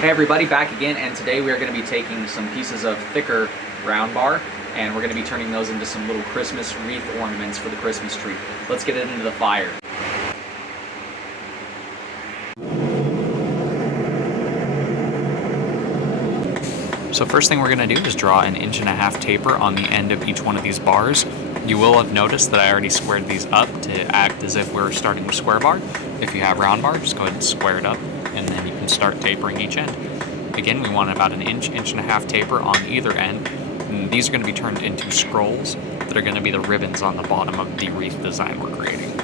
Hey everybody, back again, and today we are going to be taking some pieces of thicker round bar and we're going to be turning those into some little Christmas wreath ornaments for the Christmas tree. Let's get it into the fire. So first thing we're going to do is draw an 1.5 inch taper on the end of each one of these bars. You will have noticed that I already squared these up to act as if we're starting with square bar. If you have round bar, just go ahead and square it up and then you can start tapering each end. Again, we want about an 1.5 inch taper on either end. And these are going to be turned into scrolls that are going to be the ribbons on the bottom of the wreath design we're creating.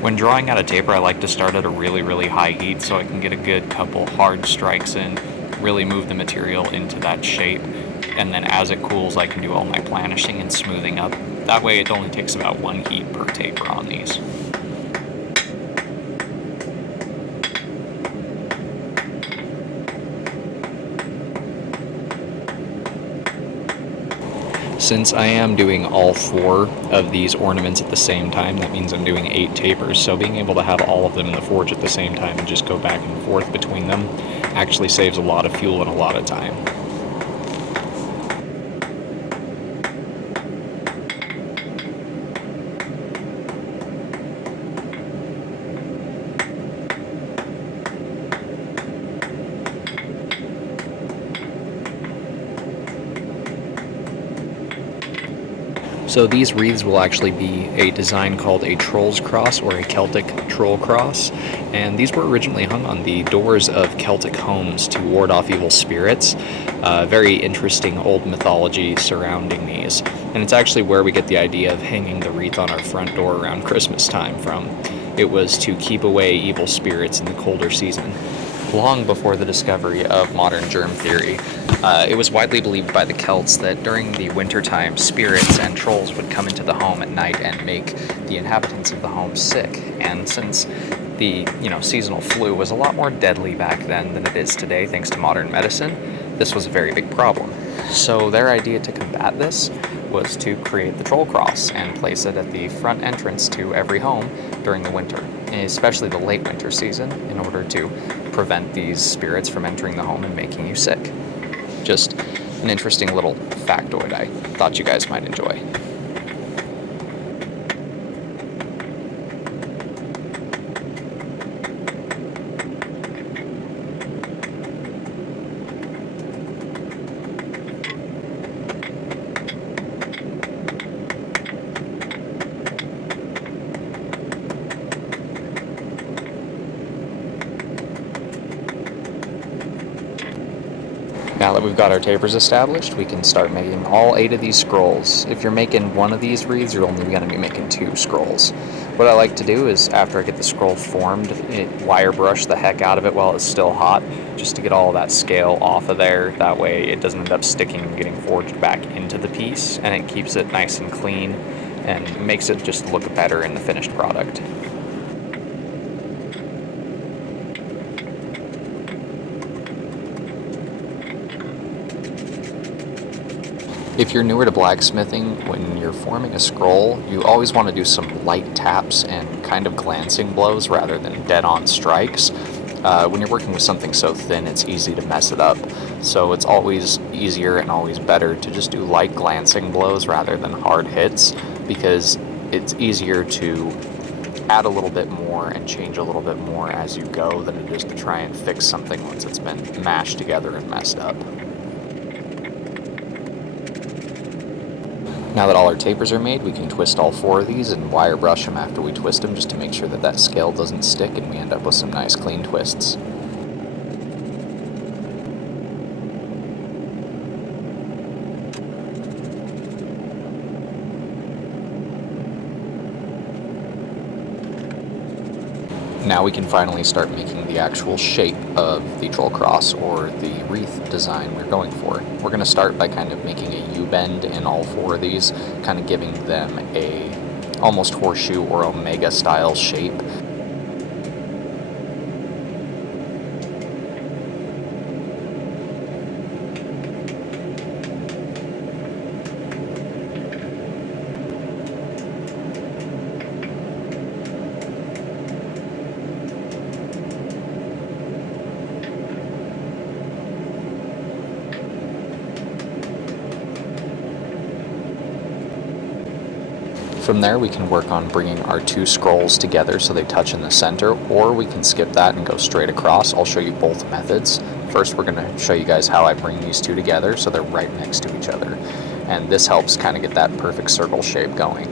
When drawing out a taper, I like to start at a really high heat so I can get a good couple hard strikes in, really move the material into that shape, and then as it cools I can do all my planishing and smoothing up. That way it only takes about 1 heat per taper on these. Since I am doing all 4 of these ornaments at the same time, that means I'm doing 8 tapers, so being able to have all of them in the forge at the same time and just go back and forth between them actually saves a lot of fuel and a lot of time. So these wreaths will actually be a design called a Troll's Cross or a Celtic Troll Cross, and these were originally hung on the doors of Celtic homes to ward off evil spirits. Very interesting old mythology surrounding these, and it's actually where we get the idea of hanging the wreath on our front door around Christmas time from. It was to keep away evil spirits in the colder season. Long before the discovery of modern germ theory, it was widely believed by the Celts that during the wintertime, spirits and trolls would come into the home at night and make the inhabitants of the home sick. And since the seasonal flu was a lot more deadly back then than it is today, thanks to modern medicine, this was a very big problem. So their idea to combat this was to create the Troll Cross and place it at the front entrance to every home during the winter, especially the late winter season, in order to prevent these spirits from entering the home and making you sick. Just an interesting little factoid I thought you guys might enjoy. Now that we've got our tapers established, we can start making all 8 of these scrolls. If you're making one of these wreaths, you're only going to be making 2 scrolls. What I like to do is, after I get the scroll formed, wire brush the heck out of it while it's still hot, just to get all of that scale off of there. That way it doesn't end up sticking and getting forged back into the piece, and it keeps it nice and clean and makes it just look better in the finished product. If you're newer to blacksmithing, when you're forming a scroll, you always want to do some light taps and kind of glancing blows rather than dead-on strikes. When you're working with something so thin, it's easy to mess it up. So it's always easier and always better to just do light glancing blows rather than hard hits, because it's easier to add a little bit more and change a little bit more as you go than it is to try and fix something once it's been mashed together and messed up. Now that all our tapers are made, we can twist all 4 of these and wire brush them after we twist them, just to make sure that that scale doesn't stick and we end up with some nice clean twists. Now we can finally start making the actual shape of the troll cross or the wreath design we're going for. We're going to start by kind of making a U-bend in all four of these, kind of giving them a almost horseshoe or omega style shape. From there we can work on bringing our two scrolls together so they touch in the center, or we can skip that and go straight across. I'll show you both methods. First we're going to show you guys how I bring these two together so they're right next to each other, and this helps kind of get that perfect circle shape going.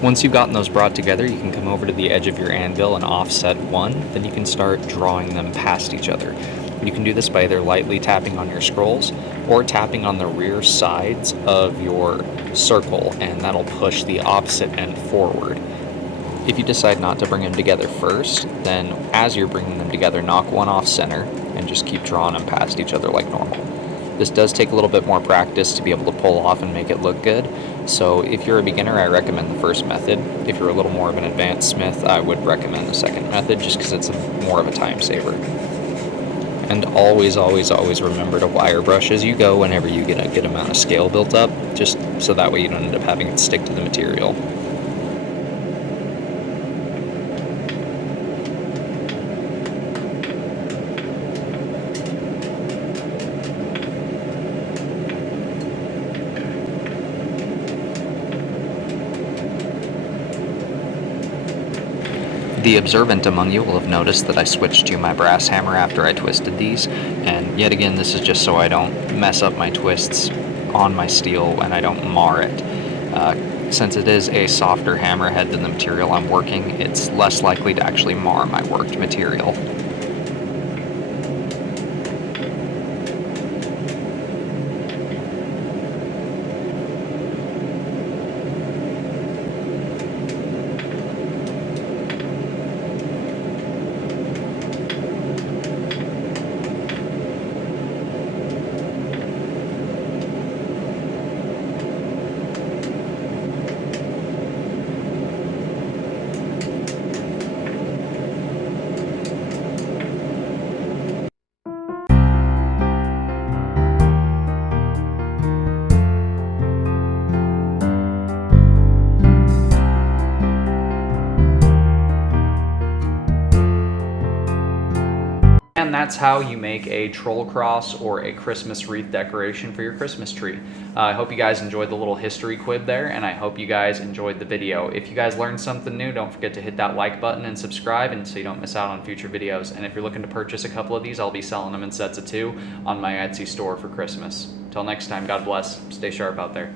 Once you've gotten those brought together, you can come over to the edge of your anvil and offset one. Then you can start drawing them past each other. You can do this by either lightly tapping on your scrolls or tapping on the rear sides of your circle, and that'll push the opposite end forward. If you decide not to bring them together first, then as you're bringing them together, knock one off center and just keep drawing them past each other like normal. This does take a little bit more practice to be able to pull off and make it look good. So if you're a beginner, I recommend the first method. If you're a little more of an advanced smith, I would recommend the second method just because it's more of a time saver. And always, always, always remember to wire brush as you go whenever you get a good amount of scale built up, just so that way you don't end up having it stick to the material. The observant among you will have noticed that I switched to my brass hammer after I twisted these, and yet again this is just so I don't mess up my twists on my steel and I don't mar it. Since it is a softer hammerhead than the material I'm working, it's less likely to actually mar my worked material. And that's how you make a troll cross or a Christmas wreath decoration for your Christmas tree. I hope you guys enjoyed the little history quib there, and I hope you guys enjoyed the video. If you guys learned something new, don't forget to hit that like button and subscribe, and so you don't miss out on future videos. And if you're looking to purchase a couple of these, I'll be selling them in sets of 2 on my Etsy store for Christmas. Till next time, God bless. Stay sharp out there.